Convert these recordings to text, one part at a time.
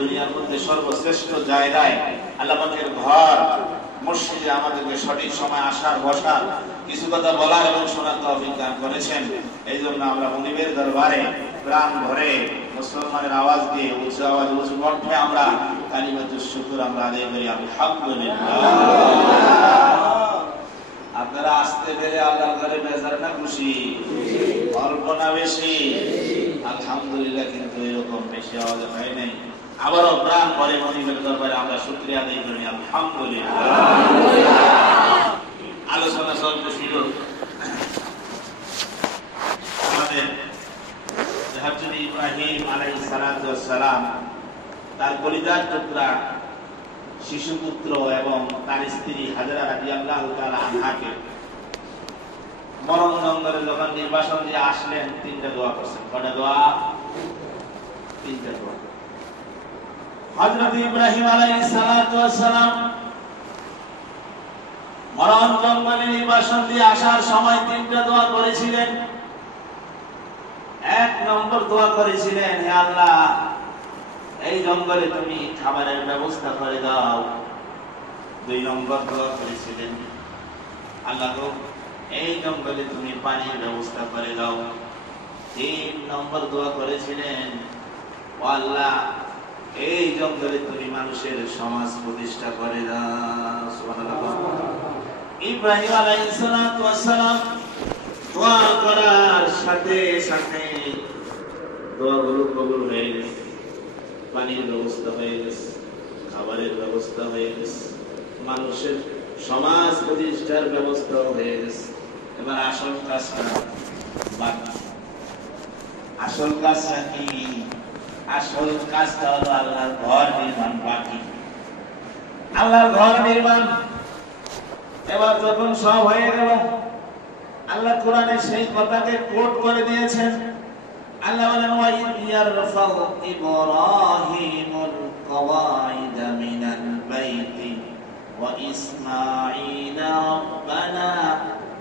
দুনিয়ার মধ্যে সর্বশ্রেষ্ঠ জায়গায় আল্লাহ পাকের ঘর মসজিদে আমাদেরকে সঠিক সময় আসার বসার কিছু কথা বলার এবং শোনার তৌফিক দান করেছেন। এই জন্য আমরা মুনিবের দরবারে প্রাণ ভরে মুসলমানের আওয়াজ দিয়ে উচ্চ আওয়াজ উঁচু কণ্ঠে আমরা কালিমাতুশ শুকর আমরা আদায় করি আলহামদুলিল্লাহ। আপনারা আসতে পেরে আল্লাহর ঘরে বেজার না খুশি? অল্প না বেশি? আলহামদুলিল্লাহ। কিন্তু এরকম বেশি আওয়াজ হয় নাই। আবারও প্রাণ ভরে মুনিবের দরবারে আমরা শুকরিয়া আদায় করি আলহামদুলিল্লাহ। আলোচনা চলতেছিল আমাদের হযরত ইব্রাহিম আলাইহিস সালাতু ওয়াস সালাম তার কলিজার টুকরা শিশুপুত্র এবং তার স্ত্রী হাজেরা রাদিয়াল্লাহু তাআলা আনহাকে মরণ জঙ্গলে যখন নির্বাসন দিয়ে আসলেন তিনটা দোয়া করছেন। কয়টা দোয়া? তিনটা দোয়া। হযরত ইব্রাহিম আলাইহিস সালাতু ওয়াস সালাম মরণ জঙ্গলে নির্বাসন দিয়ে আসার সময় তিনটা দোয়া করেছিলেন। এক নম্বর দোয়া করেছিলেন, হে আল্লাহ এই জঙ্গলে তুমি খাবারের ব্যবস্থা করে দাও। দুই নম্বর দোয়া করেছিলেন, আল্লাহ এই জঙ্গলে তুমি পানির ব্যবস্থা করে দাও। তিন নম্বর দোয়া করেছিলেন, ও আল্লাহ এই জঙ্গলে তুমি মানুষের সমাজ প্রতিষ্ঠা করে দাও। সুবহানাল্লাহ। ইব্রাহিম আলাইহিস সালাতু ওয়াস সালাম দোয়া করার সাথে সাথে দোয়াগুলো কবুল হয়ে গেছে। পানির ব্যবস্থা হয়ে গেছে, খাবারের ব্যবস্থা হয়ে গেছে, মানুষের সমাজ প্রতিষ্ঠার ব্যবস্থা হয়ে গেছে। এবার আসল কাজটা বাকি। আসল কাজটা কি? আসল কাজটা হলো আল্লাহর ঘর নির্মাণ বাকি। আল্লাহর ঘর নির্মাণ এবার যখন সব হয়ে গেল, আল্লাহ কোরআনে সেই কথাকে কোট করে দিয়েছেন। আল্লাহ বলেন, ওয়া ইয়ারফাউ ইব্রাহিমুল কওয়াইদা মিনাল বাইতি ওয়া ইসমাঈল রাব্বানা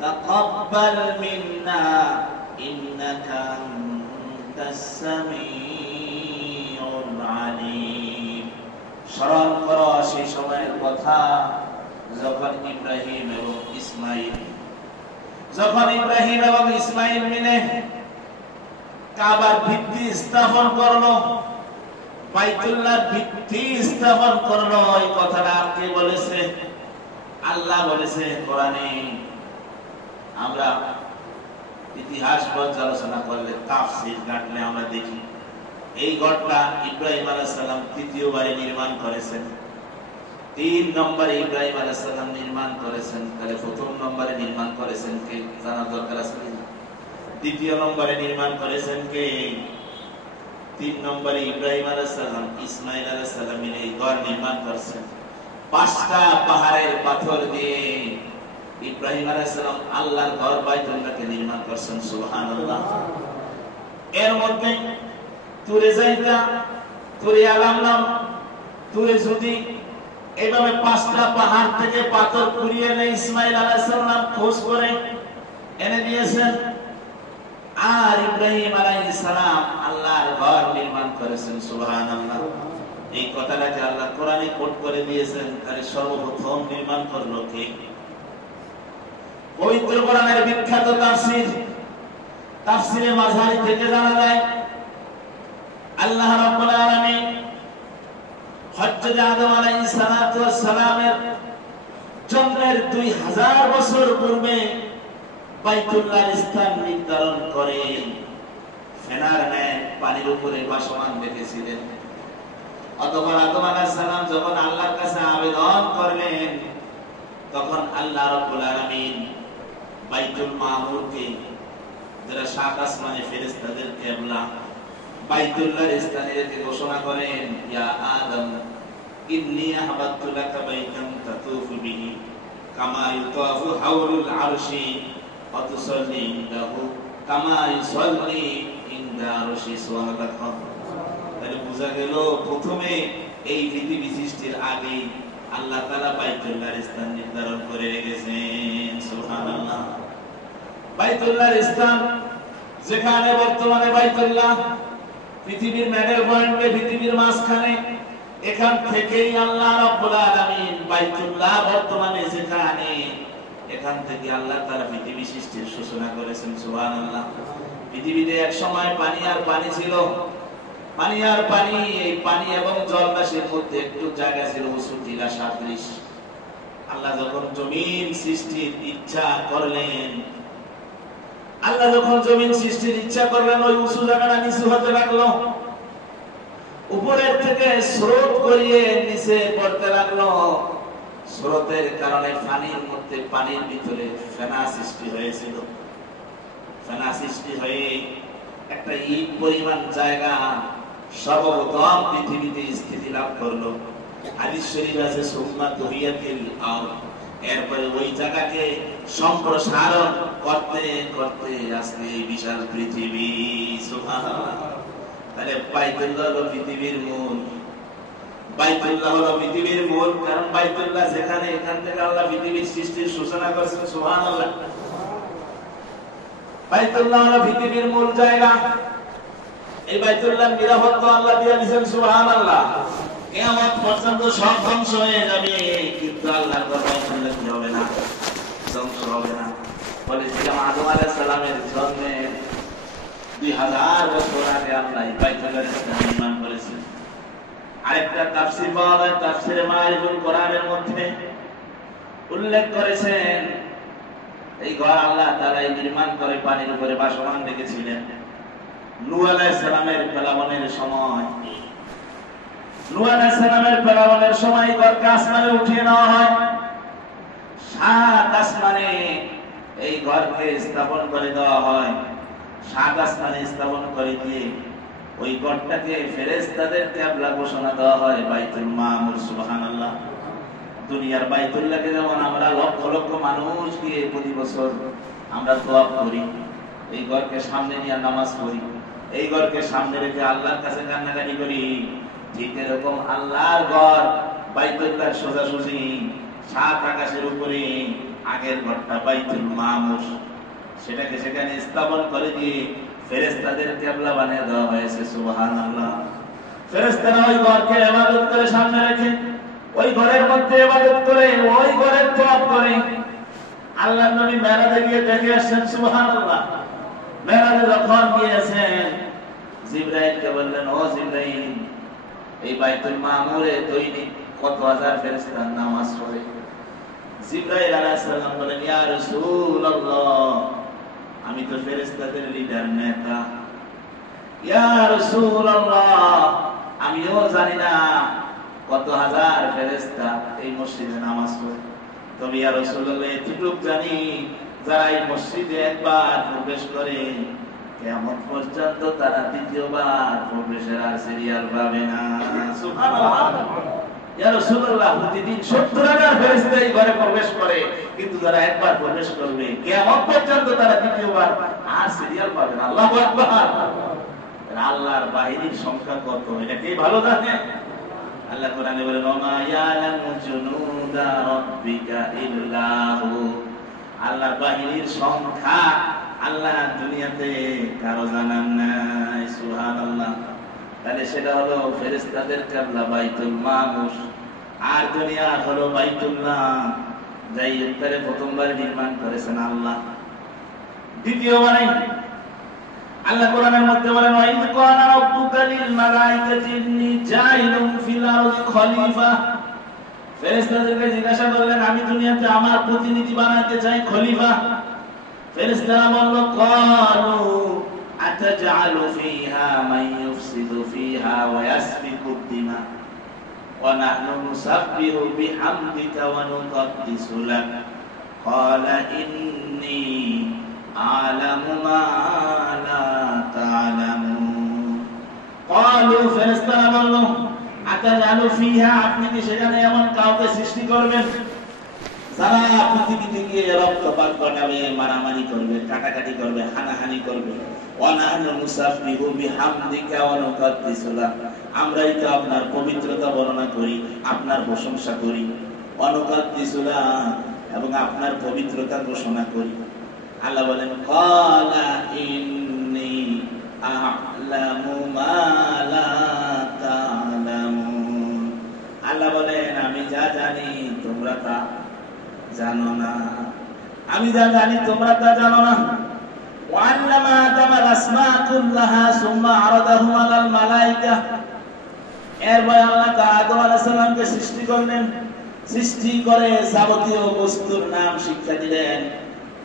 তাকাব্বাল মিন্না ইন্নাকা আনতাস সামিউল আলীম। স্মরণ করো সেই সময়ের কথা যখন ইব্রাহিম এবং ইসমাঈল মিলে কাবার ভিত্তি স্থাপন করলো, বাইতুল্লাহর ভিত্তি স্থাপন করলো। এই কথাটা কে বলেছে? আল্লাহ বলেছে কোরআনে। আমরা ইতিহাস পর্যালোচনা করলে, তাফসীর ঘাটলে আমরা দেখি এই ঘরটা ইব্রাহিম আলাইহিস সালাম তৃতীয়বারে নির্মাণ করেছেন। 3 নম্বরে ইব্রাহিম আলাইহিস সালাম নির্মাণ করেছেন। তাহলে প্রথম নম্বরে নির্মাণ করেছেন কে? জানা দরকার আছে। দ্বিতীয় নম্বরে নির্মাণ করেছেন কে? 3 নম্বরে ইব্রাহিম আলাইহিস সালাম ইসমাঈল আলাইহিস সালাম মিলে এই ঘর নির্মাণ করেছেন। 5টা পাহাড়ের পাথর দিয়ে ইব্রাহিম আলাইহিস সালাম আল্লাহর ঘর বাইতুল্লাহকে নির্মাণ করেছেন। সুবহানাল্লাহ। এর মধ্যে তুরে যাইতা, তুরে আলামলাম, তুরে যদি এইভাবে 5টা পাহাড় থেকে পাথর কুড়িয়ে এনে ইসমাঈল আলাইহিস সালাম খোঁজ করে এনে দিয়েছেন। আর ইব্রাহিম আলাইহিস সালাম আল্লাহর ঘর নির্মাণ করেছেন। সুবহানাল্লাহ। এই কথাটাকে আল্লাহ কোরআনে কোট করে দিয়েছেন। তাহলে সর্বপ্রথম নির্মাণ করলো কে? পবিত্র কোরআনের বিখ্যাত তাফসীরে মাযহারি থেকে জানা যায়, আল্লাহ রাব্বুল আলামিন হযরত আদম আলাইহিস সালাতু ওয়াস সালামের জন্মের 2000 বছর পূর্বে বাইতুল্লাহর স্থান নির্ধারণ করে ফেনার ন্যায় পানির উপরে ভাসমান রেখেছিলেন। অতঃপর আদম আলাইহিস সালাম যখন আল্লাহর কাছে আবেদন করলেন, তখন আল্লাহ রাব্বুল আলামিন বাইতুল মামুরকে, যারা 7 আসমানে ফেরেশতাদের কিবলা, বাইতুল্লাহর স্থানে রেখে ঘোষণা করেন, ইয়া আদম ইন্নী আহবাবতু লাকা বাইতান তাতুফু বিহি কামা ইউতাফু হাওলুল আরশি ওয়া তুসাল্লি ইনদাহু কামা ইউসাল্লি ইনদা আরশি সুবহানাল্লাহ। তাহলে বোঝা গেল প্রথমে এই পৃথিবী সৃষ্টির আগে আল্লাহ তাআলা বাইতুল্লাহর স্থান নির্ধারণ করে রেখেছেন। সুবহানাল্লাহ। বাইতুল্লাহর স্থান যেখানে বর্তমানে বাইতুল্লাহ পৃথিবীর মিডল পয়েন্টে, পৃথিবীর মাঝখানে, এখান থেকেই আল্লাহ রাব্বুল আলামিন বাইতুল্লাহ বর্তমানে যেখানে, এখান থেকে আল্লাহ তাআলা পৃথিবী সৃষ্টির সূচনা করেছেন। সুবহানাল্লাহ। পৃথিবীতে এক সময় পানি আর পানি ছিল, পানি আর পানি, এই পানি এবং জলরাশির মধ্যে একটু জায়গা ছিল উঁচু টিলা সাদৃশ। আল্লাহ যখন জমিন সৃষ্টির ইচ্ছা করলেন, আল্লাহ যখন জমিন সৃষ্টির ইচ্ছা করলেন, ওই উঁচু জায়গাটা নিচু হতে লাগলো, উপরের থেকে স্রোত গড়িয়ে নিচে পড়তে লাগলো। স্রোতের কারণে পানির মধ্যে, পানির ভিতরে ফেনা সৃষ্টি হয়েছিল। ফেনা সৃষ্টি হয়ে একটা ইট পরিমাণ জায়গা সর্বপ্রথম পৃথিবীতে স্থিতি লাভ করলো। হাদিস শরীফ আছে সুম্মা তুহিয়াতিল আরদ, এরপরে ওই জায়গাকে সম্প্রসারণ করতে করতে আজকে এই বিশাল পৃথিবী। সুবহানাল্লাহ। তাহলে বাইতুল্লাহ হলো পৃথিবীর মূল, বাইতুল্লাহ হলো পৃথিবীর মূল, কারণ বাইতুল্লাহ যেখানে, এখান থেকে আল্লাহ পৃথিবীর সৃষ্টির সূচনা করেছেন। সুবহানাল্লাহ। বাইতুল্লাহ হলো পৃথিবীর মূল জায়গা। এই বাইতুল্লাহর নিরাপত্তা আল্লাহ দিয়ে দিয়েছেন। সুবহানাল্লাহ। কিয়ামত পর্যন্ত সব ধ্বংস হয়ে যাবে, কিন্তু আল্লাহর বাইতুল্লাহ কি হবে না, ধ্বংস হবে না। বলেছিলাম আদম আলাইহিস সালামের জন্মের 2000 বছর আগে আল্লাহ বাইতুল্লাহ নির্মাণ করেছেন। আরেকটা তাফসীর পাওয়া যায়, তাফসীরে মারিফুল কোরআনের মধ্যে উল্লেখ করেছেন, এই ঘর আল্লাহ তাআলা নির্মাণ করে পানির উপরে ভাসমান রেখেছিলেন। নূহ আলাইহিস সালামের পেলাবনের সময়, নূহ আলাইহিস সালামের পেলাবনের সময় ঘরকে আসমানে উঠিয়ে নেওয়া হয়। 7 আসমানে এই ঘরকে স্থাপন করে দেওয়া হয়। 7 আসমানে স্থাপন করে দিয়ে ওই ঘরটাকে ফেরেশতাদের কিবলা ঘোষণা দেওয়া হয়, বাইতুল মামুর। সুবহানাল্লাহ। দুনিয়ার বাইতুল্লাহকে যেমন আমরা লক্ষ লক্ষ মানুষ গিয়ে প্রতি বছর আমরা তোয়াফ করি, এই ঘরকে সামনে নিয়ে নামাজ পড়ি, এই ঘরকে সামনে রেখে আল্লাহর কাছে কান্নাকাটি করি, ঠিক এরকম আল্লাহর ঘর বাইতুল্লাহ সোজাসুজি 7 আকাশের উপরে আগের ঘরটা বাইতুল মামুর, সেটাকে সেখানে স্থাপন করে দিয়ে ফেরেশতাদের কিবলা বানিয়ে দেওয়া হয়েছে। সুবহানাল্লাহ। ফেরেশতারা ওই ঘরকে ইবাদত করে সামনে রেখে ওই ঘরের মধ্যে ইবাদত করে, ওই ঘরের তোয়াফ করে। আল্লাহর নবী মেরাজে গিয়ে দেখে আসেন। সুবহানাল্লাহ। মেরাজে যখন গিয়েছেন, জিবরাইলকে বললেন, ও জিবরাইল, এই বাইতুল মামুরে দৈনিক কত হাজার ফেরেশতা নামাজ পড়ে? জিবরাইল আলাইহিস সালাম বলেন, ইয়া রাসূলুল্লাহ, আমি তো ফেরেশতাদের লিডার, নেতা। ইয়া রাসূলুল্লাহ, আমিও জানি না কত হাজার ফেরেশতা এই মসজিদে নামাজ পড়ে, তবে ইয়া রাসূলুল্লাহ এতটুকু জানি, যারা এই মসজিদে একবার প্রবেশ করে কিয়ামত পর্যন্ত তারা দ্বিতীয়বার প্রবেশের আর সিরিয়াল পাবে না। সুবহানাল্লাহ। ইয়া রাসূলুল্লাহ, প্রতিদিন 70,000 ফেরেশতা এই ঘরে প্রবেশ করে, কিন্তু যারা একবার প্রবেশ করবে কিয়ামত পর্যন্ত তারা দ্বিতীয়বার আর সিরিয়াল পাবে না। আল্লাহু আকবার। আল্লাহর বাহিনীর সংখ্যা কত এটা কি ভালো জানে? আল্লাহ কোরআনে বলেন, ওমা ইয়ালামু জুনুদা রাব্বিকা ইল্লাহু, আল্লাহর বাহিনীর সংখ্যা আল্লাহ দুনিয়াতে কারো জানান নাই। সুবহানাল্লাহ। তাহলে সেটা হলো ফেরেশতাদের কিবলা বাইতুল মামুর, আর দুনিয়া হলো বাইতুল্লাহ, যাই উত্তরে প্রথমবার নির্মাণ করেছেন আল্লাহ, দ্বিতীয়বারে আল্লাহ কোরআনের মধ্যে বলেন, ওয়া ইয ক্বালা রাব্বুকা লিল মালাইকাতি ইন্নী জাইলুন ফিল আরদি খলিফা। ফেরেশতাদেরকে জিজ্ঞাসা করলেন, আমি দুনিয়াতে আমার প্রতিনিধি বানাতে চাই, খলিফা। ফেরেশতারা বলল, ক্বালু আতাজআলু ফিহা মান ইউফসিদু ফিহা ওয়া ইয়াসফিকু দিমা ওয়া নাহনু নুসাব্বিহু বিহামদিকা ওয়া নুqaddisu লাক ক্বালা ইন্নী আ'লামু মা লা তা'লামুন। ক্বালু, ফেরেশতারা বলল, আতাজআলু ফিহা, আপনি কি সেখানে এমন কাউকে সৃষ্টি করবেন যারা পৃথিবীতে গিয়ে রক্তপাত ঘটাবে, মারামারি করবে, কাটাকাটি করবে, হানাহানি করবে? ওয়া নাহনু নুসাব্বিহু বিহামদিকা ওয়া নুqaddisu লাক, আমরাই তো আপনার পবিত্রতা বর্ণনা করি, আপনার প্রশংসা করি। ওয়া নুqaddisu লাক, এবং আপনার পবিত্রতা ঘোষণা করি। আল্লাহ বলেন, ক্বালা ইন্নী আ'লামু মা লা তা'লামুন। আল্লাহ বলেন আমি যা জানি তোমরা তা জানো না, আমি যা জানি তোমরা তা জানো না। ওয়া'আল্লামা আদামাল আসমাআ কুল্লাহা সুম্মা আরাদাহুম আলাল মালায়েকা। এরপরে আল্লাহ আদম আলাইহিস সালামকে সৃষ্টি করলেন, সৃষ্টি করে যাবতীয় বস্তুর নাম শিক্ষা দিলেন,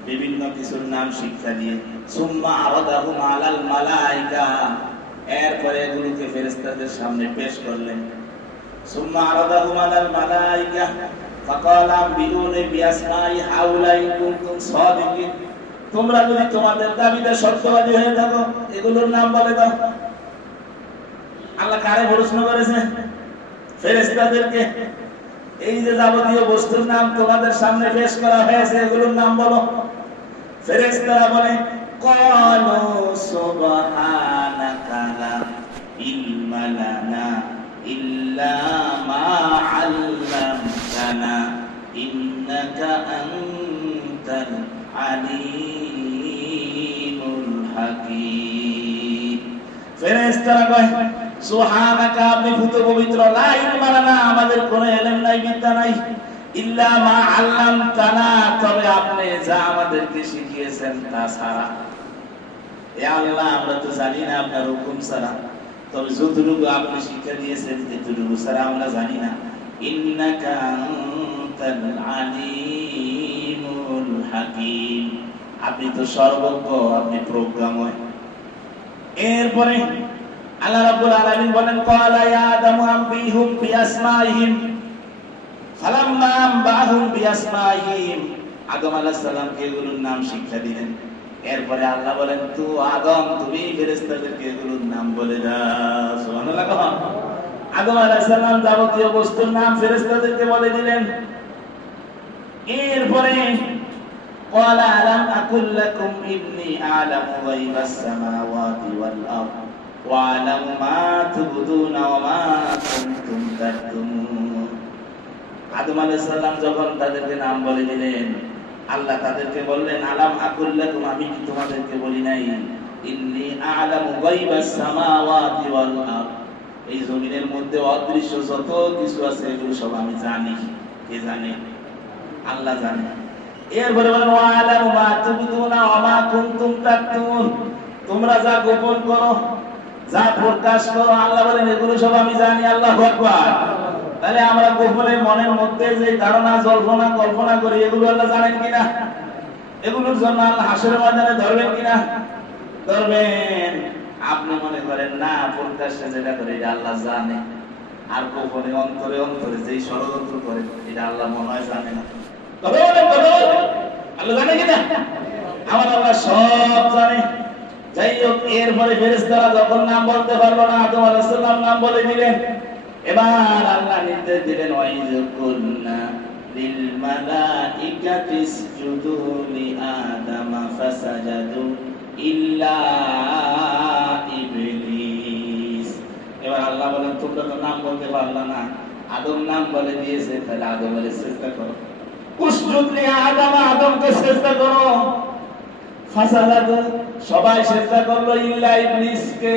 বিভিন্ন কিছুর নাম শিক্ষা দিয়ে সুম্মা আরাদাহুম আলাল মালায়েকা, এরপরে এগুলোকে ফেরেশতাদের সামনে পেশ করলেন। সুম্মা আরাদাহুম আলাল মালায়েকা ফাকালা বিউনি বিআসমাই হাউলাই কুনতুম সাদিকিন। তোমরা যদি তোমাদের দাবিতে সত্যবাদী হয়ে থাকো এগুলোর নাম বলে দাও। আল্লাহ কারে প্রশ্ন করেছে? ফেরেশতাদেরকে। এই যে যাবতীয় বস্তুর নাম তোমাদের সামনে পেশ করা হয়েছে এগুলোর নাম বলো। ফেরেশতারা বলে ক্বালু সুবহানাকা লা ইলমা লানা ইল্লা মা আল্লামতানা ইন্নাকা আনতাল আলিমুল হাকীম। ফেরেশতারা কয় সুবহানাকা, আপনি ভূত পবিত্র, লা ইলমা লানা, আমাদের কোনো ইলম নাই, বিদ্যা নাই, ইল্লা মা আল্লামতানা, তবে আপনি যা আমাদেরকে শিখিয়েছেন তা ছাড়া। এ আল্লাহ আমরা তো জানি না আপনার হুকুম ছাড়া, তবে যতটুকু আপনি শিক্ষা দিয়েছেন এতটুকু ছাড়া আমরা জানি না। ইন্নাকা আনতাল আলিমুল হাকীম, আপনি তো সর্বজ্ঞ, আপনি প্রজ্ঞাময়। এরপরে আল্লাহ রাব্বুল আলামিন বলেন ক্বালা ইয়া আদামু আনবিহুম বিআসমাইহিম ফালাম্মা আনবাহুম বিআসমাইহিম। আদম আলাইহিস সালামকে এগুলোর নাম শিক্ষা দিলেন। এরপরে আল্লাহ বলেন তু আদম, তুমি ফেরেশতাদেরকে এগুলোর নাম বলে দাও। সুবহানাল্লাহ। আদম আলাইহিস সালাম যাবতীয় বস্তুর নাম ফেরেশতাদেরকে বলে দিলেন। এরপরে ক্বালা আলাম আকুল লাকুম ইন্নী আ'লামু গায়বাস সামাওয়াতি ওয়াল আরদ ওয়া আ'লামু মা তুবদুনা ওয়া মা কুনতুম তাকতুমুন। আদম আলাইহিস সালাম যখন তাদেরকে নাম বলে দিলেন, আল্লাহ তাদেরকে বললেন আলাম আকুল লাকুম, আমি কি তোমাদেরকে বলি নাই ইন্নী আ'লামু গায়বাস সামাওয়াতি ওয়াল আরদ, এই জমিনের মধ্যে অদৃশ্য যত কিছু আছে এগুলো সব আমি জানি। কে জানে? আল্লাহ জানে। এরপরে বলেন ওয়া আ'লামু মা তুবদুনা ওয়া মা কুনতুম তাকতুমুন, তোমরা যা গোপন করো, যা প্রকাশ করো, আল্লাহ বলেন এগুলো সব আমি জানি। আল্লাহু আকবার। তাহলে আমরা গোপনে মনের মধ্যে যে ধারণা জল্পনা কল্পনা করি এগুলো আল্লাহ জানেন কিনা? এগুলোর জন্য আল্লাহ হাসরের ময়দানে ধরবেন কিনা? ধরবেন। আপনি মনে করেন না প্রকাশ্যে যেটা করে এটা আল্লাহ জানে, আর গোপনে অন্তরে অন্তরে যেই ষড়যন্ত্র করে এটা আল্লাহ মনে হয় জানে না। তবে আল্লাহ জানে কিনা? আমার আল্লাহ সব জানে। যাই হোক, এরপরে ফেরেশতারা যখন নাম বলতে পারলো না, আদম আলাইহিস সালাম নাম বলে দিলেন। এবার আল্লাহ নির্দেশ দিলেন ওয়াইয কুল্না লিল মালাইকাতি ইসজুদু লি আদামা ফাসাজাদু ইল্লা ইবলিস। এবার আল্লাহ বলেন তোমরা তো নাম বলতে পারলা না, আদম নাম বলে দিয়েছে, তাহলে আদমের সিজদা করো। উসজুদ লি আদামা, আদমকে সিজদা করো। ফাসাজাদু, সবাই সিজদা করলো, ইল্লা ইবলিসকে,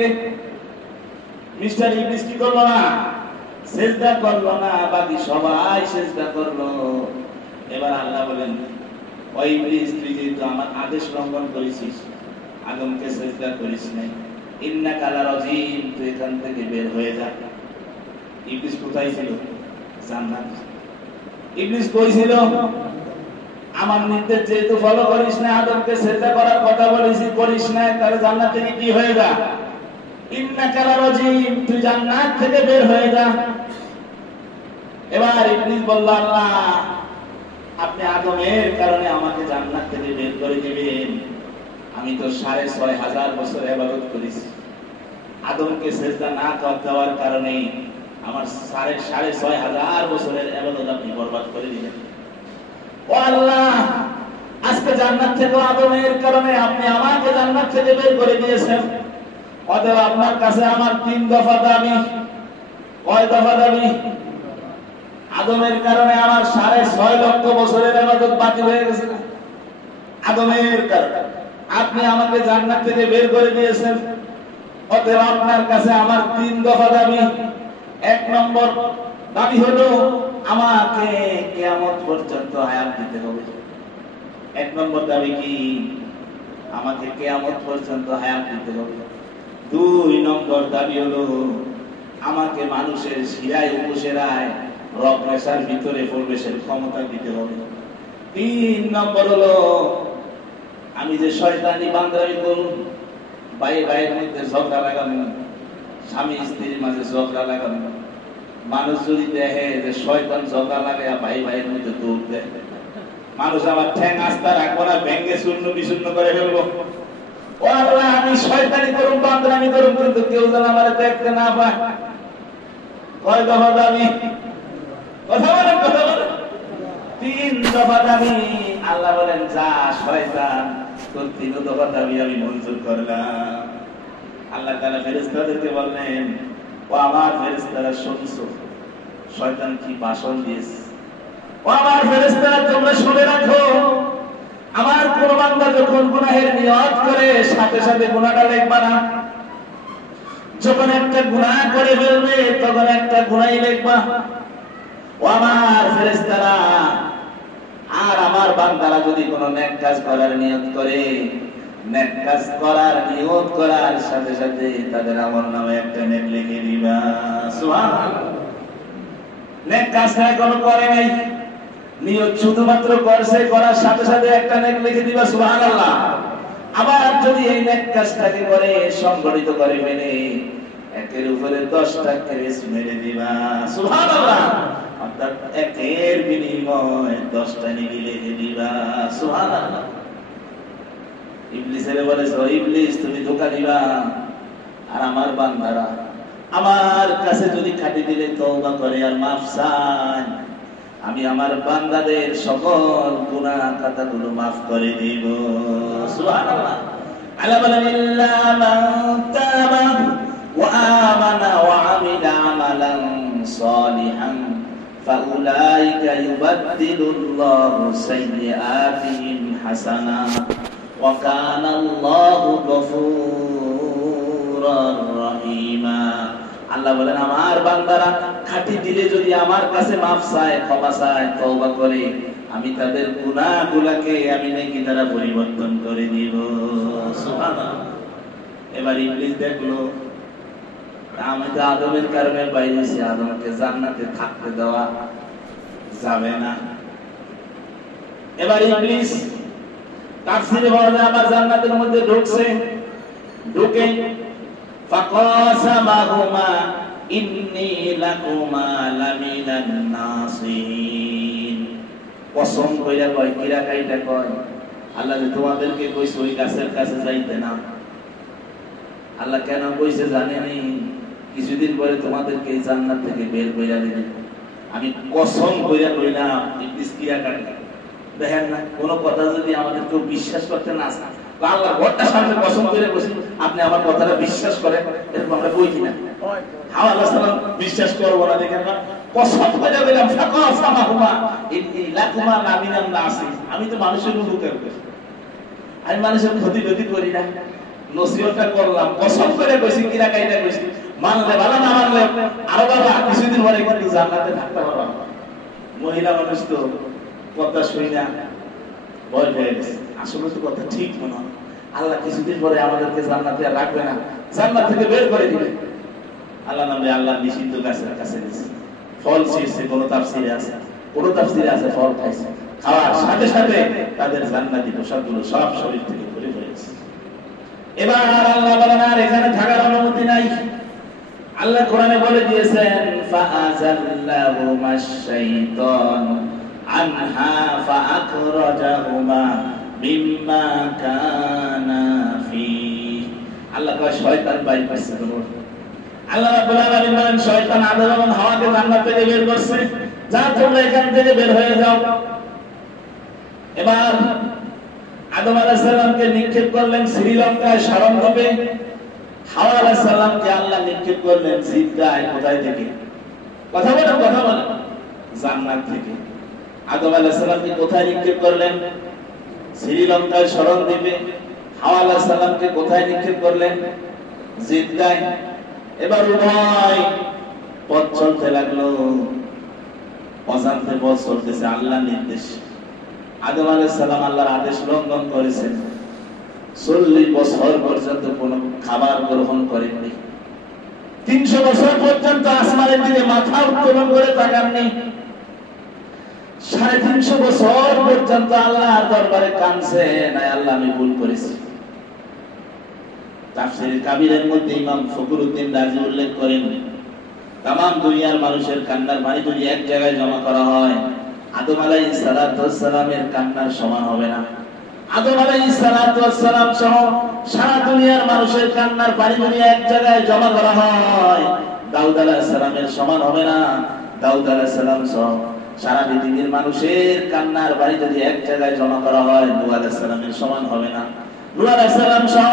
মিস্টার ইবলিস কি করলো না? সিজদা করলো না, বাকি সবাই সিজদা করলো। এবার আল্লাহ বলেন ওই ইবলিস, তুই যেহেতু আমার আদেশ লঙ্ঘন করেছিস, আদমকে সিজদা করিস নাই, ইন্নাকা লারাজিম, তুই এখান থেকে বের হয়ে যা। ইবলিস কোথায় ছিল? জান্নাত। ইবলিস কই ছিল? আমার নির্দেশ যেহেতু ফলো করিস না, আদমকে সিজদা করার কথা বলেছি, করিস না, তাহলে জান্নাত থেকে কি হয়ে যা? ইন্নাকা লারাজিম, তুই জান্নাত থেকে বের হয়ে যা। এবার ইবলিস বলল আল্লাহ আপনি আদমের কারণে আমাকে জান্নাত থেকে বের করে দিবেন, আমি তো ৬,৫০০ বছর ইবাদত করেছি, আদমকে সিজদা না দেওয়ার কারণে আমার ৬,৫০০ বছরের ইবাদত আপনি বরবাদ করে দিলেন। ও আল্লাহ, আজকে জান্নাত থেকে আদমের কারণে আপনি আমাকে জান্নাত থেকে বের করে দিয়েছেন, অতএব আপনার কাছে আমার ৩ দফা দাবি। কয় দফা দাবি? আদমের কারণে আমার ৬.৫ লক্ষ বছরের ইবাদত বাতিল হয়ে গেছে। আদমের কারণে আপনি আমাকে জান্নাত থেকে বের করে দিয়েছেন, অতএব আপনার কাছে আমার 3 দফা দাবি। 1 নম্বর দাবি হলো আমাকে কিয়ামত পর্যন্ত হায়াত দিতে হবে। 1 নম্বর দাবি কি? আমাকে কিয়ামত পর্যন্ত হায়াত দিতে হবে। 2 নম্বর দাবি হলো আমাকে মানুষের শিরায় উপশিরায় রক্ত রেশার ভিতরে প্রবেশের ক্ষমতা দিতে হবে। 3 নম্বর হলো আমি যে শয়তানি বান্দামি করব, ভাইয়ের মধ্যে ঝগড়া লাগানো, স্বামী স্ত্রীর মাঝে ঝগড়া লাগানো, মানুষ যদি দেখে যে শয়তান ঝগড়া লাগায় ভাইয়ের মধ্যে দৌড় দেয়, মানুষ আমার ঠ্যাং আস্থা রাখবো না, ভেঙ্গে শূন্য বিশূন্য করে ফেলবো। ও আল্লাহ, আমি শয়তানি করুম বান্দামি করুম, কিন্তু কেউ যেন আমার দেখতে না পায়। কয় দফা দাবি? কথা বলেন, কথা বলেন। 3 দফা দাবি। আল্লাহ বলেন, যা শয়তান, তোর 3 দফা দাবি আমি মঞ্জুর করলাম। আল্লাহ তাআলা ফেরেশতাদেরকে বললেন, ও আমার ফেরেশতারা শুনছো শয়তান কি ভাষণ দিয়েছে? ও আমার ফেরেশতারা তোমরা শুনে রাখো, আমার কোন বান্দা যখন গুনাহের নিয়ত করে সাথে সাথে গুনাহটা লিখবা না। যখন একটা গুনাহ করে ফেলবে তখন একটা গুনাহই লিখবা। ও আমার ফেরেশতারা, আর আমার বান্দারা যদি কোনো নেক কাজ করার নিয়ত করে, নেক কাজ করার নিয়ত করার সাথে সাথে তাদের আমলনামায় একটা নেক লিখে দিবা। সুবহানাল্লাহ। নেক কাজটা এখনো করে নাই, নিয়ত শুধুমাত্র করছে, করার সাথে সাথে একটা নেক লিখে দিবা। সুবহানাল্লাহ। আবার যদি এই নেক কাজটাকে করে সংগঠিত করে ফেলে, একের উপরে 10টা কেরেস মেরে দিবা। সুবহানাল্লাহ। অর্থাৎ একের বিনিময়ে 10টা নেকি লিখে দিবা। সুবহানাল্লাহ। ইবলিসের বলে, ইবলিস তুমি ধোঁকা দিবা, আর আমার বান্দারা আমার কাছে যদি খাঁটি দিলে তওবা করে আর মাফ চায়, আমি আমার বান্দাদের সকল গুনাহ খাতাগুলো মাফ করে দিব। সুবহানাল্লাহ। আল্লাহ বলেন, ইল্লা মান তাবা ওয়া আমানা ওয়া আমিলা আমালান সালিহান ফাউলাইকা ইউবাদদিলুল্লাহু সাইয়্যাতিহিম হাসানাত ওয়া কানাল্লাহু গফুরার রহিমা। আল্লাহ বলেন, আমার বান্দারা খাঁটি দিলে যদি আমার কাছে মাফ চায়, ক্ষমা চায়, তওবা করে, আমি তাদের গুনাহগুলোকে আমি নেকি দ্বারা পরিবর্তন করে দিব। সুবহানাল্লাহ। এবার ইবলিস দেখলো আমি তো আদমের কারণে বাইরে হয়েছি, আদমকে জান্নাতে থাকতে দেওয়া যাবে না। এবার ইবলিস তাফসীরে বলে আবার জান্নাতের মধ্যে ঢুকছে, ঢুকে ফাকাসামাহুমা ইন্নী লাকুমা লামিনান নাসিহিন। কসম কইরা কয়, কিরা কাইটা কয়, আল্লাহ যে তোমাদেরকে কইছে ওই গাছের কাছে যাইতে না। আল্লাহ কেন কইছে জানেনি? কিছুদিন পরে তোমাদেরকে জান্নাত থেকে বের কইরা দিবেন। আমি কসম কইরা কইলাম, ইবলিস কিরা কাটে। দেখেন না, কোন কথা যদি আমাদের কেউ বিশ্বাস করতে না চায়, আল্লাহ ঘরটা সামনে কসম করে বসে আপনি আমার কথাটা বিশ্বাস করেন, এরকম আমরা বই কিনা হাওয়া আলাইহিস সালাম বিশ্বাস করবো না? দেখেন না, কসম করে দিলাম ফাকাসামাহুমা ইন্নী লাকুমা লামিনান নাসিহিন। আমি তো মানুষের উপকার করি, আমি মানুষের ক্ষতি করি না, নসিহতটা করলাম, কসম করে কইছি, কিরা কাইটা কইছি, মানলে ভালো, না মানলে আরো বাবা কিছুদিন পরে কিন্তু জান্নাতে থাকতে পারবা। মহিলা মানুষ তো কথা শুই না, ভয় পেয়ে গেছে। আসলে তো কথা ঠিক মনে হয়, আল্লাহ কিছুদিন পরে আমাদেরকে জান্নাতে আর রাখবে না, জান্নাত থেকে বের করে দিবে। আল্লাহ নামে আল্লাহ নিষিদ্ধ গাছের কাছে গেছে, ফল ছিঁড়ছে, কোন তাফসীরে আছে, কোন তাফসীরে আছে ফল খাইছে, খাওয়ার সাথে সাথে তাদের জান্নাতি পোশাকগুলো সব শরীর থেকে খুলে ফেলেছে। এবার আল্লাহ বলেন, আর এখানে থাকার অনুমতি নাই। আল্লাহ কোরআনে বলে দিয়েছেন, ফাআযাল্লাহুমাশ শাইতানু আনহা ফাআখরাজাহুমা মিম্মা কানা ফি। আল্লাহ কয় শয়তান বাইর করছে। আল্লাহ রাব্বুল আলামিন বলেন, শয়তান আদম এবং হাওয়াকে জান্নাত থেকে বের করছে, যা তোমরা এখান থেকে বের হয়ে যাও। এবার আদম আলাইহিস সালামকে নিক্ষেপ করলেন শ্রীলঙ্কায় সারঙ্গপে, হাওয়া আলাইহিস সালামকে আল্লাহ নিক্ষেপ করলেন জিদ্দায়। কোথায় থেকে? কথা বলেন, কথা বলেন। জান্নাত থেকে। আদম আলাইহিস সালামকে কোথায় নিক্ষেপ করলেন? শ্রীলঙ্কায় সরণদ্বীপে। হাওয়া আলাইহিস সালামকে কোথায় নিক্ষেপ করলেন? জিদ দেয়। এবার উভয় পথ চলতে লাগলো, অজান্তে পথ চলতেছে আল্লাহর নির্দেশ। আদম আলাইহিস সালাম আল্লাহর আদেশ লঙ্ঘন করেছেন, 40 বছর পর্যন্ত কোনো খাবার গ্রহণ করেননি, 300 বছর পর্যন্ত আসমানের দিকে মাথা উত্তোলন করে তাকাননি, 350 বছর পর্যন্ত আল্লাহর দরবারে কাঁদছেন, আল্লাহ আমি ভুল করেছি। তাফসীর কাবীরের মধ্যে ইমাম ফখরুদ্দিন রাজি উল্লেখ করেন, তামাম দুনিয়ার মানুষের কান্নার পানি যদি এক জায়গায় জমা করা হয়, আদম আলাইহিস সালামের কান্নার সমান হবে না। আদম আলাইহিস সালাম সহ সারা দুনিয়ার মানুষের কান্নার পানি যদি এক জায়গায় জমা করা হয়, দাউদ আলাইহিস সালামের সমান হবে না। দাউদ আলাইহিস সালাম সহ সারা পৃথিবীর মানুষের কান্নার পানি যদি এক জায়গায় জমা করা হয়, নূহ আলাইহিস সালামের সমান হবে না। নূহ আলাইহিস সালাম সহ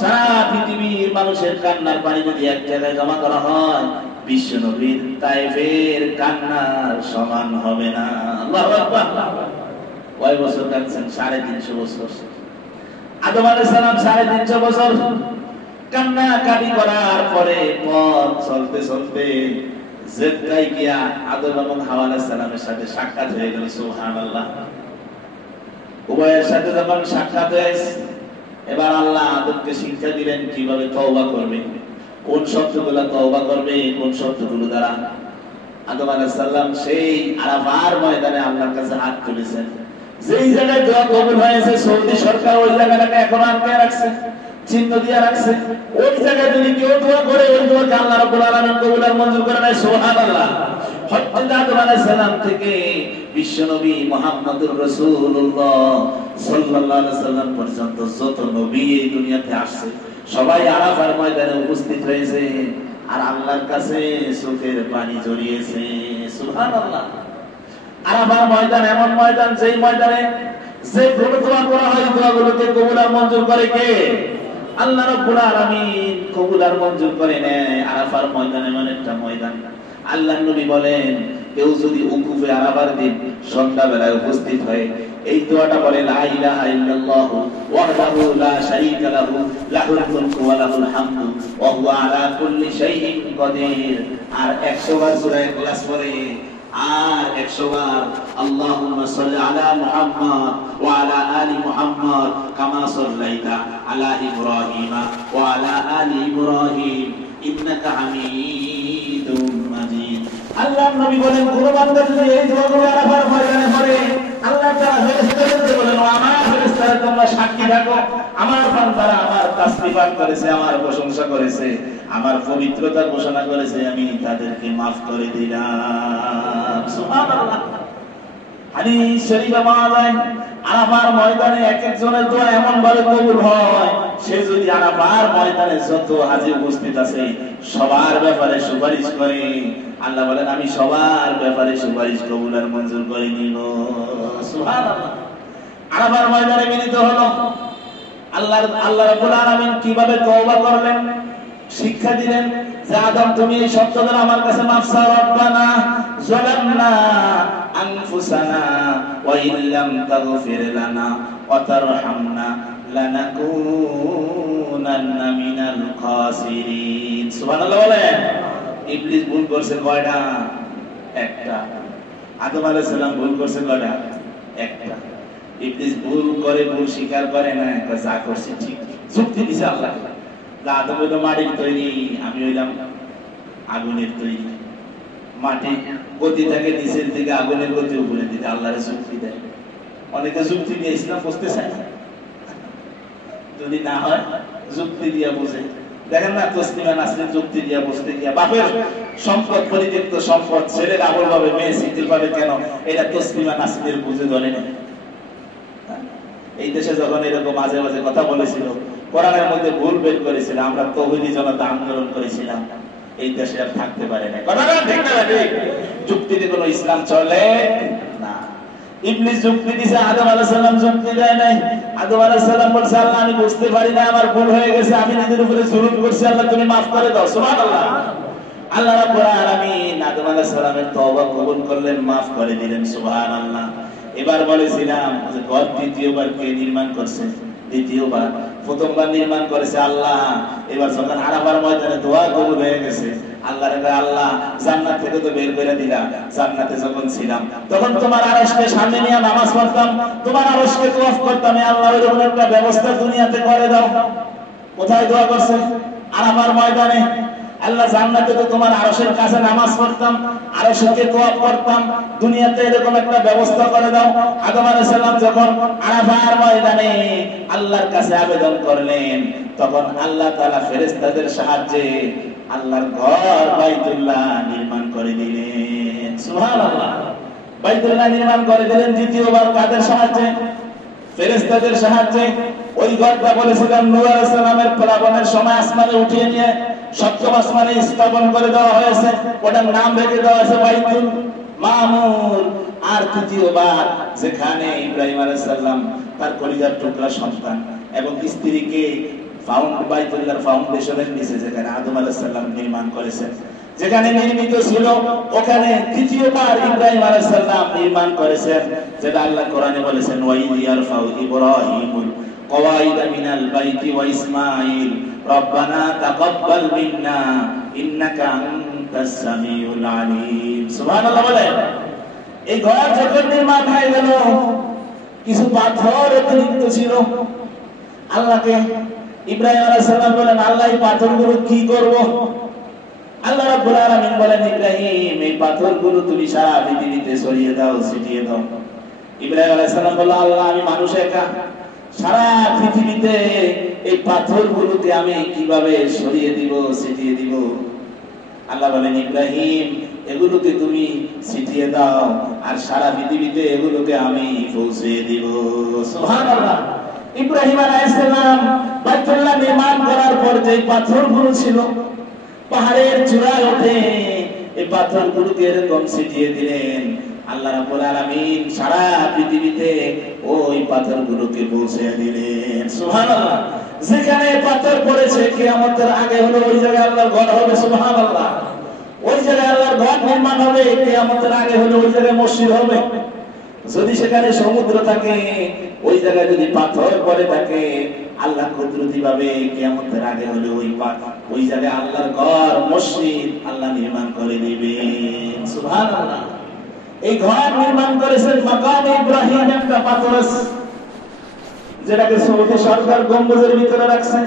সারা পৃথিবীর মানুষের কান্নার পানি যদি এক জায়গায় জমা করা হয়, বিশ্ব নবীর তায়েফের কান্নার সমান হবে না। আল্লাহু আকবার। কয় বছর কাঁদছেন? 350 বছর। আদম আলাইহিস সালাম 350 বছর কান্নাকাটি করার পরে পথ চলতে চলতে জেদ্দায় গিয়া আদম এবং হাওয়া আলাইহিস সালামের সাথে সাক্ষাৎ হয়ে গেল। সুবহানাল্লাহ। উভয়ের সাথে যখন সাক্ষাৎ হয়েছে, এবার আল্লাহ আদমকে শিক্ষা দিলেন কিভাবে তওবা করবে, কোন শব্দগুলো তওবা করবে, কোন শব্দগুলো দ্বারা। আদম আলাইহিস সালাম সেই আরাফার ময়দানে আল্লাহর কাছে হাত তুলেছেন। যেই জায়গায় দোয়া কবুল হয়েছে, সৌদি সরকার ওই জায়গাটাকে এখন আটকে রাখছে, চিহ্ন দিয়ে রাখছে। ওই জায়গায় যদি কেউ দোয়া করে, ওই দোয়াকে আল্লাহ রাব্বুল আলামিন কবুল আর মঞ্জুর করে নেয়। সুবহানাল্লাহ। হযরত আদম আলাইহিস সালাম থেকে বিশ্বনবী মুহাম্মদুর রাসূলুল্লাহ সাল্লাল্লাহু আলাইহি সাল্লাম পর্যন্ত যত নবী এই দুনিয়াতে আসছে, সবাই আরাফার ময়দানে উপস্থিত হয়েছে আর আল্লাহর কাছে চোখের পানি ঝরিয়েছে। সুবহানাল্লাহ। আরাফার ময়দান এমন ময়দান, যেই ময়দানে যে দোয়া করা হয়, দোয়াগুলোকে কবুল আর মঞ্জুর করে কে? আল্লাহ রাব্বুল আলামিন কবুল আর মঞ্জুর করে নেয়। আরাফার ময়দান এমন একটা ময়দান, আল্লাহর নবী বলেন, কেউ যদি উকুফে আরাফার দিন সন্ধ্যাবেলায় উপস্থিত হয়, এই দোয়াটা বলে, লা ইলাহা ইল্লাল্লাহু ওয়াহদাহু লা শারীকা লাহু লাহুল মুলকু ওয়া লাহুল হামদু ওয়া হুয়া আলা কুল্লি শাইইন কাদির। আর 100 বার সূরা ইখলাস পড়ে, আর 100 বার আল্লাহুম্মা সাল্লি আলা মুহাম্মাদ ওয়া আলা আলি মুহাম্মাদ কামা সাল্লাইতা আলা ইব্রাহিম ওয়া আলা আলি ইব্রাহিম ইন্নাকা হামিদুম মাজিদ। আল্লাহর নবী বলেন, কোন বান্দা যদি এই দোয়াগুলো আরাফার ময়দানে পড়ে, আল্লাহ তাআলা ফেরেশতাদেরকে বলেন, আমার ফেরেশতারা তোমরা সাক্ষী থাকো, আমার বান্দারা আমার তাসবিহ পাঠ করেছে, আমার প্রশংসা করেছে, আমার পবিত্রতার ঘোষণা করেছে, আমি তাদেরকে maaf করে দিলাম। সুবহানাল্লাহ। হাদিস শরীফে পাওয়া যায়, আরাফার ময়দানে এক একজনের দোয়া এমন ভাবে কবুল হয়, সে যদি আরাফার ময়দানে যত হাজী উপস্থিত আছে সবার ব্যাপারে সুপারিশ করে, আল্লাহ বলেন, আমি সবার ব্যাপারে সুপারিশ কবুল আর মঞ্জুর করে নিব। সুবহানাল্লাহ। আরাফার ময়দানে মিলিত হলো। আল্লাহ রাব্বুল আলামিন কিভাবে তওবা করলেন শিক্ষা দিলেন, যে আদম তুমি এই শব্দগুলো আমার কাছে মাফ চাও। রব্বানা যালামনা আনফুসানা ওয়া ইল্লাম তাগফির লানা ওয়া তারহামনা লানাকুনান্না মিনাল খাসিরিন। সুবহানাল্লাহ বলেন। ইবলিস ভুল করছে কয়টা? একটা। আদম আলাইহিস সালাম ভুল করছে কয়টা? একটা। ইবলিস ভুল করে, ভুল স্বীকার করে না, যা করছে ঠিক, যুক্তি দিছে আল্লাহ। আদম হইল মাটির তৈরি, আমি হইলাম আগুনের তৈরি। মাটি গতি থাকে নিচের দিকে, আগুনের গতি উপরের দিকে, আল্লাহর যুক্তি দেয়। অনেকে যুক্তি দিয়ে ইসলাম বুঝতে চায় না, যদি না হয় যুক্তি দিয়া বুঝে। দেখেন না, তসলিমা নাসরিন যুক্তি দিয়া বুঝতে গিয়া বাপের সম্পদ, পরিত্যক্ত সম্পদ, ছেলের আবল ভাবে, মেয়ে সিঙ্গেল ভাবে, কেন এটা তসলিমা নাসরিনের বুঝে ধরে না। এই দেশে যখন এরকম মাঝে মাঝে কথা বলেছিল, কোরআনের মধ্যে ভুল বের করেছিল, আমরা তৌহিদি জনতা আন্দোলন করেছিলাম, এই দেশে আর থাকতে পারে না। কথাটা ঠিক না? ঠিক। যুক্তিতে কোনো ইসলাম চলে না। ইবলিস যুক্তি দিছে, আদম আলাইহিস সালাম যুক্তি দেয় নাই। আদম আলাইহিস সালাম বলছে, আল্লাহ আমি বুঝতে পারি না, আমার ভুল হয়ে গেছে, আমি নিজের উপরে জুলুম করছি, আল্লাহ তুমি মাফ করে দাও। সুবহানাল্লাহ। আল্লাহ রাব্বুল আলামিন আদম আলাইহিস সালামের তওবা কবুল করলেন, মাফ করে দিলেন। সুবহানাল্লাহ। এবার বলেছিলাম যে ঘর দ্বিতীয়বার কে নির্মাণ করছে? দ্বিতীয়বার প্রথমবার নির্মাণ করেছে আল্লাহ। এবার যখন আরাফার ময়দানে দোয়া কবুল হয়ে গেছে, আল্লাহর আল্লাহ জান্নাত থেকে তো বের করে দিলাম, জান্নাতে যখন ছিলাম তখন তোমার আরশকে সামনে নিয়ে নামাজ পড়তাম, তোমার আরশকে তওয়াফ করতাম। আল্লাহ ওইরকম একটা ব্যবস্থা দুনিয়াতে করে দাও। কোথায় দোয়া করছে? আরাফার ময়দানে। আল্লাহ জান্নাতে তো তোমার আরশের কাছে নামাজ পড়তাম, আরশকে তওয়াফ করতাম, দুনিয়াতে এরকম একটা ব্যবস্থা করে দাও। আদম আলাইহিস সালাম যখন আরাফার ময়দানে আল্লাহর কাছে আবেদন করলেন, তখন আল্লাহ তাআলা ফেরেশতাদের সাহায্যে আল্লাহর ঘর বাইতুল্লাহ নির্মাণ করে দিলেন। সুবহানাল্লাহ। বাইতুল্লাহ নির্মাণ করে দিলেন দ্বিতীয়বার কাদের সাহায্যে? ফেরেশতাদের সাহায্যে। ওই ঘরটা বলেছিলাম নূহ আলাইহিস সালামের প্লাবনের সময় আসমানে উঠিয়ে নিয়ে সপ্তম আসমানে স্থাপন করে দেওয়া হয়েছে, ওটার নাম রেখে দেওয়া হয়েছে বাইতুল মামুর। আর তৃতীয়বার যেখানে ইব্রাহিম আলাইহিস সালাম তার কলিজার টুকরা সন্তান এবং স্ত্রীকে বাইতুল্লাহর ফাউন্ডেশনের নিচে যেখানে আদম আলাইহিস সালাম নির্মাণ করেছেন, যেখানে নির্মিত ছিল, ওখানে তৃতীয়বার ইব্রাহিম আলাইহিস সালাম নির্মাণ করেছেন, যেটা আল্লাহ কোরআনে বলেছেন ওয়াইদ ইয়ারফাউ ইব্রাহিমুল কওয়াইদা মিনাল বাইতি ওয়া ইসমাঈল রব্বানা তাকাব্বাল মিন্না ইন্নাকা আনতাস সামিউল আলিম। সুবহানাল্লাহ বলে। এই ঘর যখন নির্মাণ হয়ে গেল, কিছু পাথর অতিরিক্ত ছিল। আল্লাহকে ইব্রাহিম আলাইহিস সালাম বলেন, আল্লাহ এই পাথরগুলো কি করব? আল্লাহ রাব্বুল আলামিন বলেন, ইব্রাহিম এই পাথরগুলো তুমি সারা পৃথিবীতে ছড়িয়ে দাও, ছিটিয়ে দাও। ইব্রাহিম আলাইহিস সালাম বলল, আল্লাহ আমি মানুষ একা, সারা পৃথিবীতে এই পাথরগুলোকে আমি কিভাবে ছড়িয়ে দিব, ছিটিয়ে দিব? আল্লাহ বলেন, ইব্রাহিম এগুলোকে তুমি ছিটিয়ে দাও আর সারা পৃথিবীতে এগুলোকে আমি পৌঁছে দিব। সুবহানাল্লাহ। ইব্রাহিম আলাইহিস সালাম বাইতুল্লাহ নির্মাণ করার পর যে পাথরগুলো ছিল, পাহাড়ের চূড়ায় উঠে এই পাথরগুলোকে এরকম ছিটিয়ে দিলেন। আল্লাহ রাব্বুল আলামিন সারা পৃথিবীতে ওই পাথরগুলোকে পৌঁছে দিলেন। সুবহানাল্লাহ। যেখানে পাথর পড়েছে কিয়ামতের আগে হলো ওই জায়গায় আল্লাহর ঘর হবে। সুবহানাল্লাহ। ওই জায়গায় আল্লাহর ঘর নির্মাণ হবে, কিয়ামতের আগে হলো ওই জায়গায় মসজিদ হবে। যদি সেখানে সমুদ্র থাকে, ওই জায়গায় যদি পাথর পড়ে থাকে, আল্লাহ কুদরতি ভাবে কিয়ামতের আগে হলো ওই জায়গায় আল্লাহর ঘর মসজিদ আল্লাহ নির্মাণ করে দিবেন। সুবহানাল্লাহ। এই ঘর নির্মাণ করেছেন মাকাম ইব্রাহিম, একটা পাথর আছে যেটাকে সৌদি সরকার গম্বুজের ভিতরে রাখছে।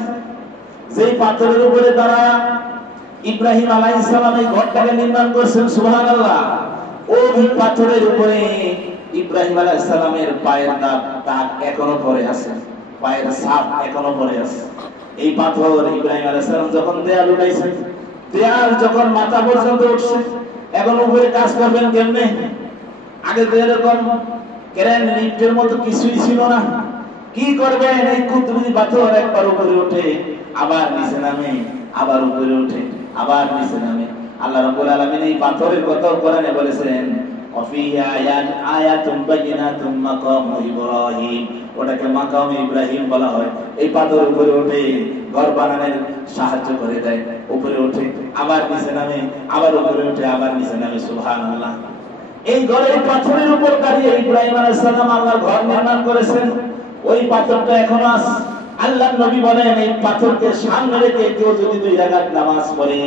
যেই পাথরের উপরে তারা ইব্রাহিম আলাইহিস সালাম এই ঘরটাকে নির্মাণ করেছেন। সুবহানাল্লাহ। ওই পাথরের উপরে ইব্রাহিম আলাইহিস সালামের পায়ের দাগ এখনো পড়ে আছে, পায়ের ছাপ এখনো পড়ে আছে। এই পাথর ইব্রাহিম আলাইহিস সালাম যখন দেয়াল উঠাইছেন, দেয়াল যখন মাথা পর্যন্ত উঠছে, এখন উপরে কাজ করবেন কেমনে? আগে তো এরকম ক্রেন লিফটের মতো কিছুই ছিল না। কি করবেন? এই কুদরতি পাথর একবার উপরে ওঠে, আবার নিচে নামে, আবার উপরে ওঠে, আবার নিচে নামে। আল্লাহ রাব্বুল আলামিন এই পাথরের কথা কোরআনে বলেছেন, ওয়াফিহা আয়াতুম বাইয়িনাতুম মাকাম ইব্রাহিম। ওটাকে মাকাম ইব্রাহিম বলা হয়। এই পাথর উপরে ওঠে, ঘর বানানোর সাহায্য করে দেয়, উপরে ওঠে, আবার নিচে নামে, আবার উপরে ওঠে, আবার নিচে নামে। সুবহানাল্লাহ। এই ঘরের পাথরের উপর দাঁড়িয়ে ইব্রাহিম আলাইহিস সালাম আল্লাহর ঘর নির্মাণ করেছেন। ওই পাথরটা এখনো আছে। আল্লাহর নবী বলেন, এই পাথরকে সামনে রেখে কেউ যদি 2 রাকাত নামাজ পড়ে,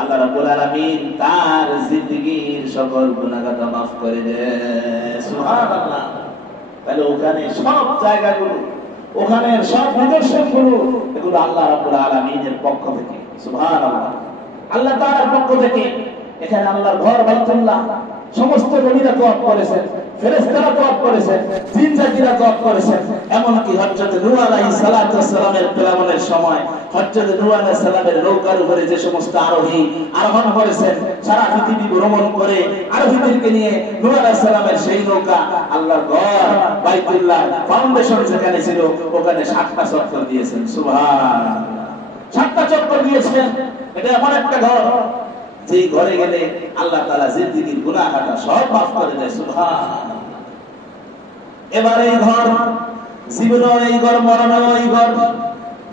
আল্লাহ রাব্বুল আলামিন তার জিন্দেগীর সকল গুনাহ মাফ করে দেয়। সুবহানাল্লাহ। তাহলে ওখানে সব জায়গাগুলো, ওখানে সব নিদর্শনগুলো, এগুলো আল্লাহ রাব্বুল আলামিনের পক্ষ থেকে। সুবহানাল্লাহ। আল্লাহ তাআলার পক্ষ থেকে। এখানে আল্লাহর ঘর বাইতুল্লাহ সমস্ত নবীরা তওয়াফ করেছেন, ফেরেশতারা তওয়াফ করেছেন, জিন জাতিরা তওয়াফ করেছেন। এমনকি হযরত নূহ আলাইহিস সালাতু ওয়াস সালামের প্লাবনের সময় হযরত নূহ আলাইহিস সালামের নৌকার উপরে যে সমস্ত আরোহী আরোহণ করেছেন, সারা পৃথিবী ভ্রমণ করে আরোহীদেরকে নিয়ে নূহ আলাইহিস সালামের সেই নৌকা আল্লাহর ঘর বাইতুল্লাহ ফাউন্ডেশন যেখানে ছিল, ওখানে 7টা চক্কর দিয়েছেন। সুবহানাল্লাহ। 7টা চক্কর দিয়েছেন। এটা এমন একটা ঘর যে ঘরে গেলে আল্লাহ তাআলা জিন্দেগীর গুনাহ খাতা সব মাফ করে দেয়। সুবহানাল্লাহ। এবার এই ঘর জীবন, এই ঘর মরণ, এই ঘর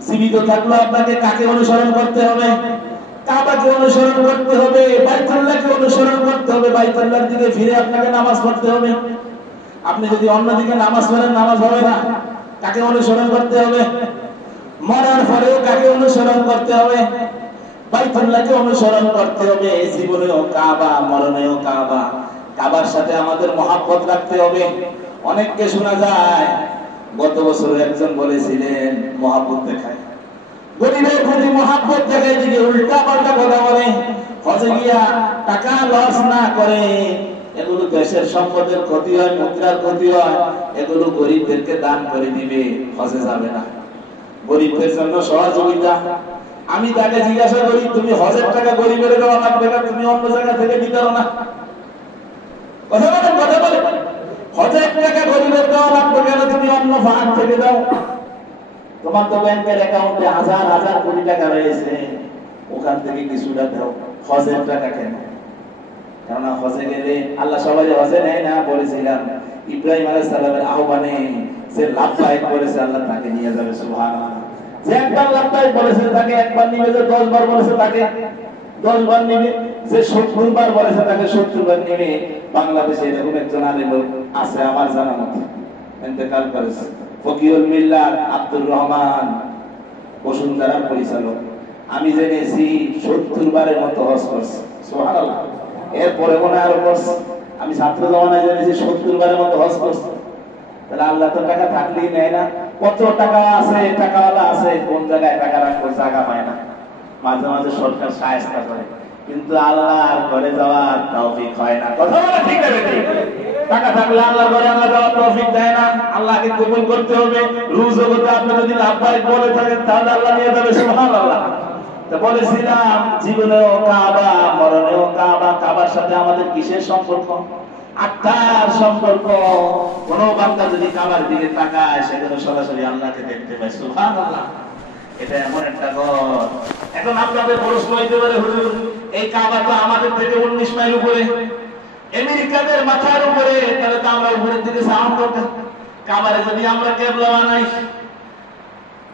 জীবিত থাকলে আপনাকে কাকে অনুসরণ করতে হবে? কাবাকে অনুসরণ করতে হবে, বাইতুল্লাহকে অনুসরণ করতে হবে। বাইতুল্লাহর দিকে ফিরে আপনাকে নামাজ পড়তে হবে। আপনি যদি অন্যদিকে নামাজ পড়েন, নামাজ হবে না। কাকে অনুসরণ করতে হবে? মরার পরেও কাকে অনুসরণ করতে হবে? বাইতুল্লাহকে অনুসরণ করতে হবে। জীবনেও কাবা, মরণেও কাবা। কাবার সাথে আমাদের মহাব্বত রাখতে হবে। অনেককে শোনা যায়, গত বছর একজন বলেছিলেন মহাব্বত দেখায়, গরিবের প্রতি মহাব্বত দেখায়, দিকে উল্টা পাল্টা কথা বলে। হজে গিয়া টাকা লস না করে, এগুলো দেশের সম্পদের ক্ষতি হয়, মুদ্রার ক্ষতি হয়, এগুলো গরিবদেরকে দান করে দিবে, হজে যাবে না। গরিবদের জন্য সহযোগিতা। আমি তাকে জিজ্ঞাসা করি, তুমি হজের টাকা গরিবের দেওয়া লাগবে না, তুমি অন্য জায়গা থেকে দিতে পারো না? কথা বলেন, কথা বলেন। হজের টাকা গরিবের দেওয়া লাগবে কেন, তুমি অন্য ফান্ড থেকে দাও। তোমার তো ব্যাংকের অ্যাকাউন্টে হাজার হাজার কোটি টাকা রয়েছে, ওখান থেকে কিছুটা দাও। হজের টাকা কেন? কেননা হজে গেলে আল্লাহ সবাই হজে নেয় না। বলেছিলাম ইব্রাহিম আলাইহিস সালামের আহ্বানে যে লাফায়েত করেছে, আল্লাহ তাকে নিয়ে যাবে। সুবহানাল্লাহ। যে একবার লাফায়েত বলেছে তাকে একবার নিবে, যে 10 বার বলেছে তাকে 10 বার নিবে, যে 70 বার বলেছে তাকে 70 বার নিবে। বাংলাদেশে এরকম একজন আলেম আছে আমার জানা মতে, ইন্তেকাল করেছে, ফকিহুল মিল্লাত আব্দুর রহমান, বসুন্ধরার পরিচালক। আমি জেনেছি 70 বারের মতো হজ করছে। সুবহানাল্লাহ। এরপরে মনে আরো করছে। আমি ছাত্র জমানায় জেনেছি 70 বারের মতো হজ করছে। তাহলে আল্লাহ তো টাকা থাকলেই নেয় না। কত টাকা আছে, টাকাওয়ালা আছে, কোন জায়গায় টাকা রাখবো জায়গা পায় না। মাঝে মাঝে সরকার সাহায্য করে, কিন্তু আল্লাহর ঘরে যাওয়ার তৌফিক হয় না। কথা বলে ঠিক আছে? টাকা থাকলে আল্লাহর ঘরে আল্লাহ যাওয়ার তৌফিক দেয় না। আল্লাহকে কবুল করতে হবে। রুজ জগতে আপনি যদি লাভদায়ক বলে থাকেন, তাহলে আল্লাহ নিয়ে যাবে। সুবহানাল্লাহ। তো বলেছিলাম জীবনেও কাবা, মরণেও কাবা। কাবার সাথে আমাদের কিসের সম্পর্ক? আত্মার সম্পর্ক। কোন বান্দা যদি কাবার দিকে তাকায়, সেখানে সরাসরি আল্লাহকে দেখতে পায়। সুবহানাল্লাহ। এটা এমন একটা ঘর। এখন আপনাদের প্রশ্ন হইতে পারে, হুজুর এই কাবা তো আমাদের থেকে 19 মাইল উপরে, আমেরিকাদের মাথার উপরে, তাহলে তো আমরা উপরের দিকে সাউন্ড করতে। কাবারে যদি আমরা কিবলা বানাই,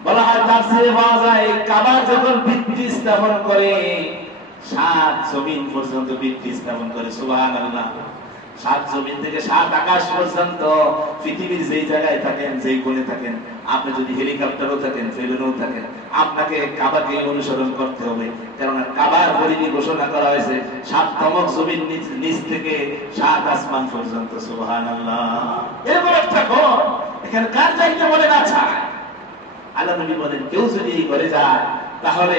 বলা হয় তাফসীরে পাওয়া যায়, কাবার যখন ভিত্তি স্থাপন করে 7 জমিন পর্যন্ত ভিত্তি স্থাপন করে। সুবহানাল্লাহ। 7 জমিন থেকে 7 আকাশ পর্যন্ত, পৃথিবীর যেই জায়গায় থাকেন, যেই কোণে থাকেন, আপনি যদি হেলিকপ্টারও থাকেন, প্লেনেও থাকেন, আপনাকে কাবাকে অনুসরণ করতে হবে। কারণ কাবার পরিধি ঘোষণা করা হয়েছে 7তম জমিন নিচ থেকে 7 আসমান পর্যন্ত। সুবহানাল্লাহ। এরকম একটা ঘর, এখানে কার চাইতে বলে না ছাড়। আল্লাহ নবী বলেন, কেউ যদি এই ঘরে যায়, তাহলে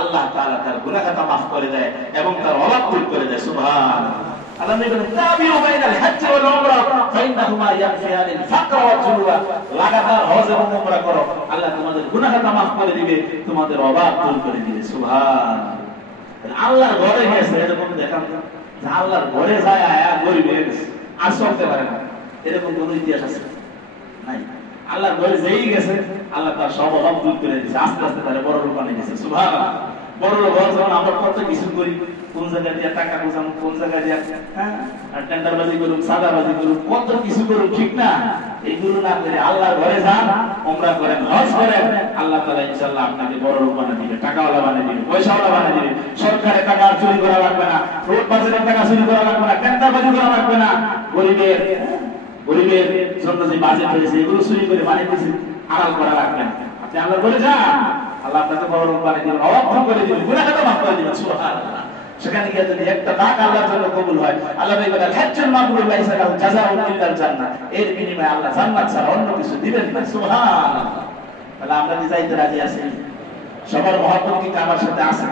আল্লাহ তাআলা তার গুনাহ খাতা মাফ করে দেয় এবং তার অভাব দূর করে দেয়। সুবহানাল্লাহ। আল্লাহ নবী বলেন, তাবিউ বাইনাল হজ্জ ওয়াল উমরা ফাইন্নাহুমা ইয়াগফিরানিল ফাকর ওয়াল জুনুবা। লাগাতার হজ এবং উমরা করো, আল্লাহ তোমাদের গুনাহ খাতা মাফ করে দিবে, তোমাদের অভাব দূর করে দিবে। সুবহানাল্লাহ। আল্লাহর ঘরে গেছে, এরকম দেখান যে আল্লাহর ঘরে যায় আয়া গরিব হয়ে গেছে, আর চলতে পারে না, এরকম কোন ইতিহাস আছে? নাই। আল্লাহর ঘরে যেই গেছে, আল্লাহ তার সব অভাব দূর করে দিয়েছে, আস্তে আস্তে তারা বড় লোক বানিয়ে দিয়েছে। সুবহানাল্লাহ। বড় লোক হওয়ার জন্য আমরা কত কিছু করি, কোন জায়গায় দিয়ে টাকা বোঝাম, কোন জায়গায় দিয়ে টেন্ডারবাজি করুন, সাদাবাজি করুন, কত কিছু করুন, ঠিক না? এইগুলো না করে আল্লাহর ঘরে যান, উমরা করেন, হজ করেন, আল্লাহ তাআলা ইনশাআল্লাহ আপনাকে বড় লোক বানিয়ে দিবে, টাকাওয়ালা বানিয়ে দিবে, পয়সাওয়ালা বানিয়ে দিবে। সরকারের টাকা চুরি করা লাগবে না, রোড বাজারের টাকা চুরি করা লাগবে না, টেন্ডারবাজি করা লাগবে না। গরিবের জন্য যে বাজেট হয়েছে, এগুলো চুরি করে বানিয়ে দিয়েছে, আড়াল করা লাগবে না। আপনি আল্লাহর ঘরে যান, আল্লাহ আপনাকে বড় লোক বানিয়ে দিবেন, অভাব দূর করে দিবেন, গুনাহ খাতা মাফ করে দিবেন। সুবহানাল্লাহ। সেখানে গিয়ে যদি একটা টাকা আল্লাহর জন্য কবুল হয়, আল্লাহ বলেন হাজ্জুল মাবরুর লাইসা লাহু জাযাউন ইল্লাল জান্নাহ, এর বিনিময়ে আল্লাহ জান্নাত ছাড়া অন্য কিছু দিবেন না। সুবহানাল্লাহ। তাহলে আমরা কি যাইতে রাজি আছি? সবার মহব্বত কি কাবার সাথে আছে?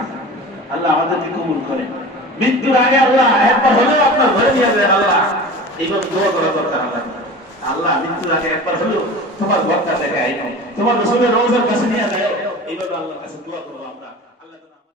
আল্লাহ আমাদেরকে কবুল করে। মৃত্যুর আগে আল্লাহ একবার হলেও আপনার ঘরে নিয়ে যান। আল্লাহ এইভাবে দোয়া করা দরকার। আল্লাহ মৃত্যুর আগে একবার হলেও তোমার ঘরটা দেখে আইনো, তোমার রাসূলের রওজার কাছে নিয়ে যায়, এইভাবে আল্লাহর কাছে দোয়া করবো আমরা।